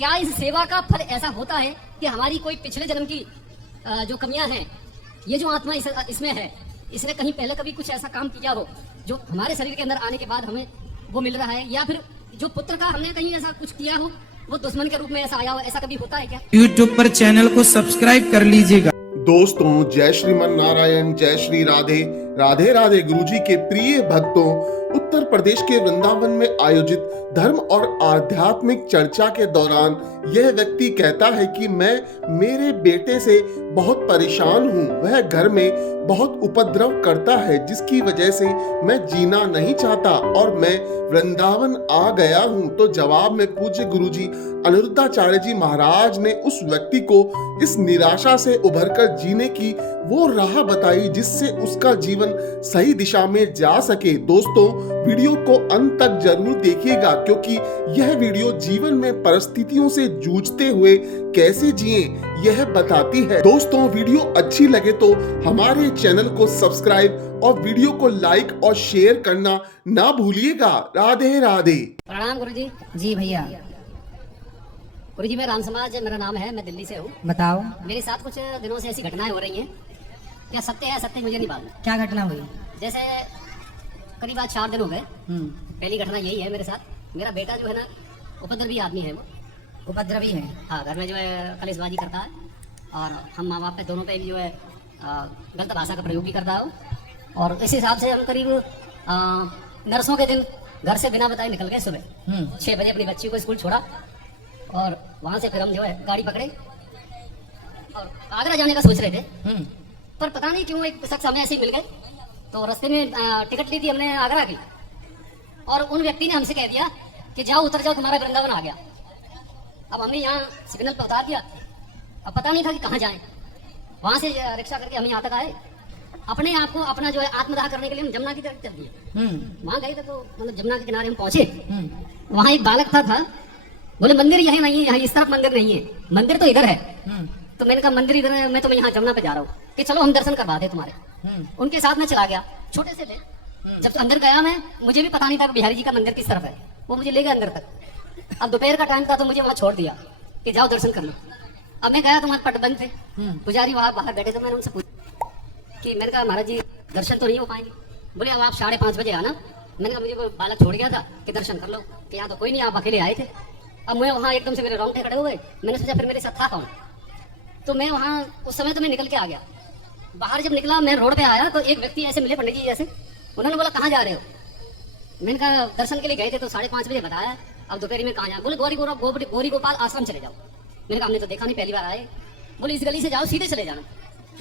क्या इस सेवा का फल ऐसा होता है कि हमारी कोई पिछले जन्म की जो कमियां हैं, ये जो आत्मा इसमें है, इसने कहीं पहले कभी कुछ ऐसा काम किया हो जो हमारे शरीर के अंदर आने के बाद हमें वो मिल रहा है, या फिर जो पुत्र का हमने कहीं ऐसा कुछ किया हो वो दुश्मन के रूप में ऐसा आया हो, ऐसा कभी होता है क्या? YouTube पर चैनल को सब्सक्राइब कर लीजिएगा। दोस्तों, जय श्रीमन नारायण, जय श्री राधे राधे राधे। गुरुजी के प्रिय भक्तों, उत्तर प्रदेश के वृंदावन में आयोजित धर्म और आध्यात्मिक चर्चा के दौरान यह व्यक्ति कहता है कि मैं मेरे बेटे से बहुत परेशान हूँ। वह घर में बहुत उपद्रव करता है, जिसकी वजह से मैं जीना नहीं चाहता और मैं वृंदावन आ गया हूँ। तो जवाब में पूज्य गुरुजी अनिरुद्धाचार्य जी महाराज ने उस व्यक्ति को इस निराशा से उभरकर जीने की वो राह बताई, जिससे उसका जीवन सही दिशा में जा सके। दोस्तों, वीडियो को अंत तक जरूर देखिएगा, क्योंकि यह वीडियो जीवन में परिस्थितियों से जूझते हुए कैसे जिए यह बताती है। दोस्तों, वीडियो अच्छी लगे तो हमारे चैनल को सब्सक्राइब और वीडियो को लाइक और शेयर करना ना भूलिएगा। राधे राधे। प्रणाम गुरुजी। जी भैया गुरुजी, मैं राम समाज, मेरा नाम है, मैं दिल्ली से हूँ। बताओ मेरे साथ कुछ दिनों से ऐसी घटनाएं हो रही हैं, क्या सत्य है सत्य मुझे नहीं मालूम। क्या घटना हुई? जैसे करीब आज 4 दिन हो गए। पहली घटना यही है मेरे साथ। मेरा बेटा जो है ना, उपद्रवी आदमी है, वो उपद्रवी है। हाँ, घर में जो है कलेशबाजी करता है और हम माँ बाप पे दोनों पे भी जो है गलत भाषा का प्रयोग भी करता है। और इस हिसाब से हम करीब नरसों के दिन घर से बिना बताए निकल गए। सुबह 6 बजे अपनी बच्ची को स्कूल छोड़ा और वहाँ से फिर हम जो है गाड़ी पकड़े और आगरा जाने का सोच रहे थे। पर पता नहीं क्यों एक शख्स हमें ऐसे ही मिल गए, तो रास्ते में टिकट ली थी हमने आगरा की, और उन व्यक्ति ने हमसे कह दिया कि जाओ, उतर जाओ, तुम्हारा वृंदावन आ गया। अब हमने यहाँ सिग्नल पर उतार दिया। अब पता नहीं था कि कहाँ जाएं। वहाँ से रिक्शा करके हम यहाँ तक आए। अपने आप को अपना जो है आत्मदाह करने के लिए हम जमुना की तरफ चल दिए। वहाँ गए थे तो मतलब जमुना के किनारे हम पहुंचे। वहाँ एक बालक था बोले मंदिर यही नहीं है, यहाँ इस तरफ मंदिर नहीं है, मंदिर तो इधर है। तो मैंने कहा मंदिर इधर है, मैं तो यहाँ जमुना पे जा रहा हूँ, कि चलो हम दर्शन करवा दे तुम्हारे। उनके साथ मैं चला गया, छोटे से थे। जब तो अंदर गया मैं, मुझे भी पता नहीं था कि बिहारी जी का मंदिर किस तरफ है। वो मुझे ले गया अंदर तक। अब दोपहर का टाइम था तो मुझे वहाँ छोड़ दिया कि जाओ दर्शन कर लो। अब मैं गया तो वहाँ पट बंद थे, पुजारी वहाँ बाहर बैठे थे। मैंने उनसे पूछा कि मैंने कहा महाराज जी दर्शन तो नहीं हो पाएंगे। बोले अब आप 5:30 बजे आना। मैंने कहा मुझे वो बालक छोड़ गया था कि दर्शन कर लो, कि यहाँ तो कोई नहीं, आप अकेले आए थे। अब मैं वहाँ एकदम से मेरे रोंगटे खड़े हो गए। मैंने सोचा फिर मेरे साथ था कौन। तो मैं वहाँ उस समय तो मैं निकल के आ गया। बाहर जब निकला, मैं रोड पे आया तो एक व्यक्ति ऐसे मिले, पंडित जी जैसे। उन्होंने बोला कहाँ जा रहे हो? मैंने कहा दर्शन के लिए गए थे, तो 5:30 बजे बताया। अब दोपहर में कहाँ जाए? बोले गौरी गोपाल आश्रम चले जाओ। मैंने कहा हमने तो देखा नहीं, पहली बार आए। बोले इस गली से जाओ, सीधे चले जाना।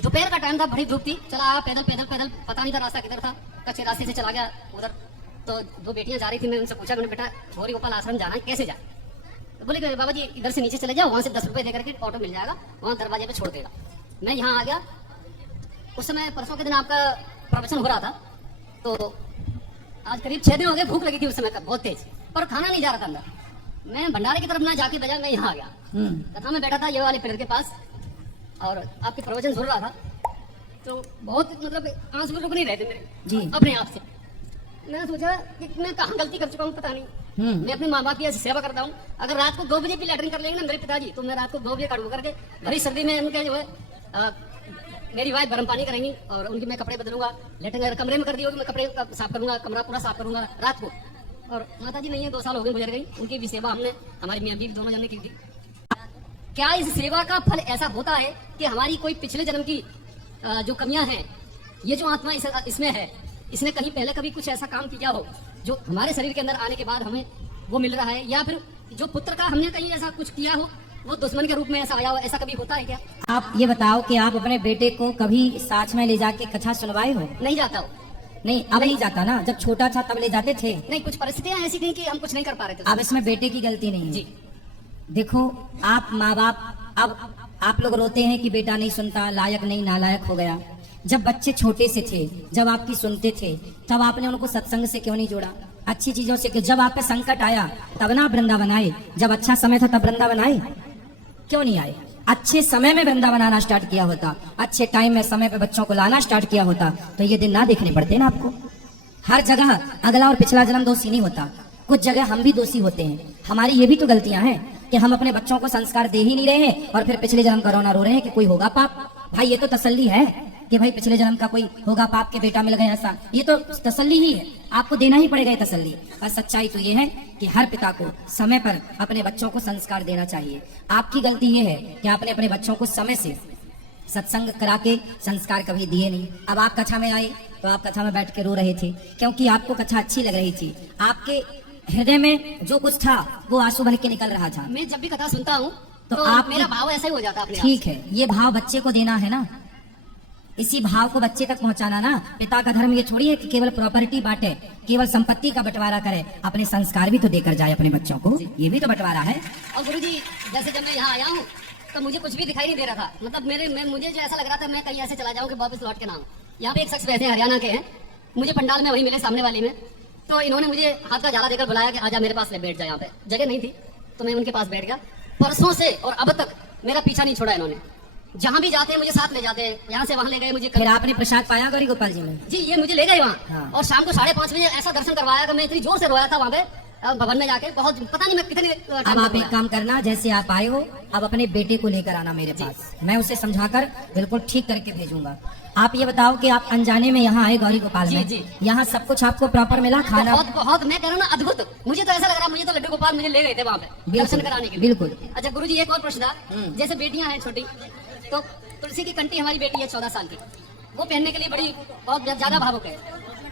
दोपहर का टाइम था, बड़ी धूप थी। चला आया पैदल पैदल पैदल, पता नहीं था रास्ता किधर था, कच्चे रास्ते से चला गया उधर। तो 2 बेटियां जा रही थी, मैं उनसे पूछा, मैंने बेटा गौरी गोपाल आश्रम जाना है, कैसे जाए? तो बोले बाबा जी इधर से नीचे चले जाओ, वहाँ से 10 रुपए देकर के ऑटो मिल जाएगा, वहाँ दरवाजे पे छोड़ देगा। मैं यहाँ आ गया। उस समय परसों के दिन आपका प्रवचन हो रहा था, तो आज करीब 6 दिन हो गए। भूख लगी थी उस समय का बहुत तेज, पर खाना नहीं जा रहा था अंदर। मैं भंडारे की तरफ ना जाके बजाय मैं यहाँ आ गया। तथा मैं बैठा था ये वाले पिलर के पास और आपके प्रवचन सुन रहा था। तो बहुत मतलब आंसू रुक नहीं रहे थे मेरे अपने आप से। मैंने सोचा कि मैं कहाँ गलती कर चुका हूँ, पता नहीं। मैं अपने माँ बाप की ऐसी सेवा करता हूँ। अगर रात को 2 बजे भी लैटरिन कर लेंगे ना मेरे पिताजी, तो मैं रात को 2 बजे काट करके भरी सर्दी में उनके जो है मेरी वाइफ गर्म पानी करेंगी और उनकी मैं कपड़े बदलूंगा। लेटरिन अगर कमरे में कर दी होगी, मैं कपड़े साफ करूंगा, कमरा पूरा साफ करूंगा रात को। और माता जी नहीं है, 2 साल हो गए गुजर गई, उनकी भी सेवा हमने, हमारी मियाँ बीवी दोनों जन ने की थी। क्या इस सेवा का फल ऐसा होता है कि हमारी कोई पिछले जन्म की जो कमियां हैं, ये जो आत्मा इसमें है, इसने कहीं पहले कभी कुछ ऐसा काम किया हो जो हमारे शरीर के अंदर आने के बाद हमें वो मिल रहा है, या फिर जो पुत्र का हमने कहीं ऐसा कुछ किया हो वो दुश्मन के रूप में ऐसा आया हो, ऐसा कभी होता है क्या? आप ये बताओ कि आप अपने बेटे को कभी साथ में ले जाके कथा सुनवाए हो? नहीं जाता हो। नहीं, अब नहीं जाता ना, जब छोटा था तब ले जाते थे। नहीं, कुछ परिस्थितियां ऐसी थी कि हम कुछ नहीं कर पा रहे थे। अब इसमें बेटे की गलती नहीं है जी। देखो, आप माँ बाप, अब आप लोग रोते हैं कि बेटा नहीं सुनता, लायक नहीं, नालायक हो गया। जब बच्चे छोटे से थे, जब आपकी सुनते थे, तब आपने उनको सत्संग से क्यों नहीं जोड़ा, अच्छी चीजों से? कि जब आप पे संकट आया तब ना वृंदावन आए, जब अच्छा समय था तब वृंदावन आए, क्यों नहीं आए? अच्छे समय में वृंदावन आना स्टार्ट किया होता, अच्छे टाइम में समय पे बच्चों को लाना स्टार्ट किया होता, तो ये दिन ना देखने पड़ते ना आपको। हर जगह अगला और पिछला जन्म दोषी नहीं होता, कुछ जगह हम भी दोषी होते हैं, हमारी ये भी तो गलतियां हैं। कि हम अपने बच्चों को संस्कार दे ही नहीं रहे हैं और फिर पिछले जन्म का रोना रो रहे हैं कि कोई होगा पाप। भाई ये तो तसल्ली है कि भाई पिछले जन्म का कोई होगा पाप के बेटा मिल गया ऐसा, ये तो तसल्ली ही है, आपको देना ही पड़ेगा ये तसल्ली। और सच्चाई तो ये है कि हर पिता को समय पर अपने बच्चों को संस्कार देना चाहिए। आपकी गलती ये है कि आपने अपने बच्चों को समय से सत्संग करा के संस्कार कभी दिए नहीं। अब आप कक्षा में आए तो आप कक्षा में बैठ के रो रहे थे क्योंकि आपको कक्षा अच्छी लग रही थी, आपके हृदय में जो कुछ था वो आंसू बन के निकल रहा था। मैं जब भी कथा सुनता हूँ तो तो आप- मेरा भाव ऐसा ही हो जाता है अपने आप। ठीक है, ये भाव बच्चे को देना है ना, इसी भाव को बच्चे तक पहुंचाना ना। पिता का धर्म ये थोड़ी है कि केवल प्रॉपर्टी बांटे, केवल संपत्ति का बंटवारा करे, अपने संस्कार भी तो देकर जाए अपने बच्चों को, ये भी तो बंटवारा है। और गुरुजी जैसे जब मैं यहाँ आया हूँ तो मुझे कुछ भी दिखाई नहीं दे रहा था, मतलब मुझे जो ऐसा लग रहा था मैं कहीं ऐसे चला जाऊँ कि वापस लौट के ना आऊँ। यहाँ पे एक शख्स वैसे हरियाणा के हैं, मुझे पंडाल में वही मिले सामने वाले में, तो इन्होंने मुझे हाथ का जाला देकर बुलाया कि आजा मेरे पास ले बैठ जा। यहाँ पे जगह नहीं थी तो मैं उनके पास बैठ गया। परसों से और अब तक मेरा पीछा नहीं छोड़ा इन्होंने, जहाँ भी जाते हैं मुझे साथ ले जाते हैं, यहाँ से वहाँ ले गए मुझे। फिर आपने प्रसाद पाया गौरी गोपाल जी में? जी ये मुझे ले गए वहाँ हाँ। और शाम को 5:30 बजे ऐसा दर्शन करवाया कि मैं इतनी जोर से रोया था वहाँ पे भवन में जाके, बहुत पता नहीं मैं कितनी अब टाइम आप तक एक रोया। काम करना, जैसे आप आए हो अब अपने बेटे को लेकर आना मेरे पास, मैं उसे समझाकर बिल्कुल ठीक करके भेजूंगा। आप ये बताओ कि आप अनजाने में यहाँ आए गौरी गोपाल जी, में, जी। यहाँ सब कुछ आपको प्रॉपर मिला, खाना? बहुत बहुत मैं कह रहा हूँ ना अद्भुत, मुझे तो ऐसा लग रहा है मुझे तो लड्डू गोपाल मुझे ले गए थे वहाँ पे बिल्कुल, दर्शन कराने के लिए। बिल्कुल। अच्छा गुरुजी एक और प्रश्न था, जैसे बेटियां हैं छोटी, तो तुलसी की कंठी हमारी बेटी है 14 साल की, वो पहनने के लिए बड़ी बहुत ज्यादा भावुक है,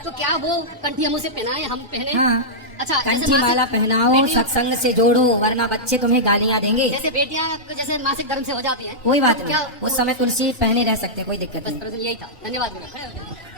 तो क्या वो कंठी हम उसे पहनाए, हम पहने? हाँ। अच्छा जैसे कंठी मासिक- माला पहनाओ, बेटी- सत्संग से जोड़ो, वरना बच्चे तुम्हें गालियाँ देंगे। जैसे बेटियां जैसे मासिक धर्म से हो जाती हैं, कोई बात तो नहीं, क्या उस समय तुलसी पहने रह सकते, कोई दिक्कत बस नहीं। प्रश्न यही था। धन्यवाद गुरु। खड़े हो जाइए।